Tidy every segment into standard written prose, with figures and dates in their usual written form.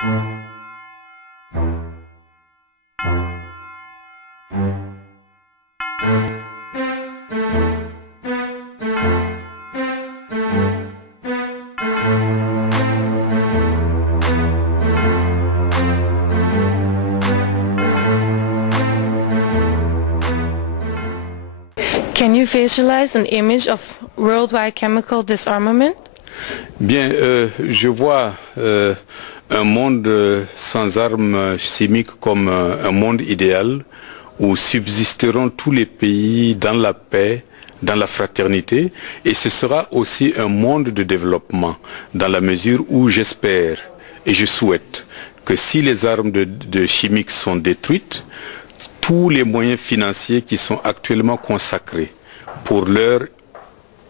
Can you visualize an image of worldwide chemical disarmament? Bien, je vois un monde sans armes chimiques comme un monde idéal où subsisteront tous les pays dans la paix, dans la fraternité, et ce sera aussi un monde de développement dans la mesure où j'espère et je souhaite que si les armes de chimiques sont détruites, tous les moyens financiers qui sont actuellement consacrés pour leur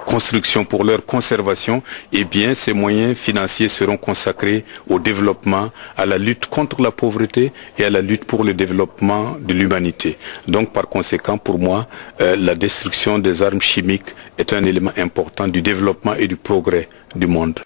construction, pour leur conservation, eh bien ces moyens financiers seront consacrés au développement, à la lutte contre la pauvreté et à la lutte pour le développement de l'humanité. Donc par conséquent, pour moi, la destruction des armes chimiques est un élément important du développement et du progrès du monde.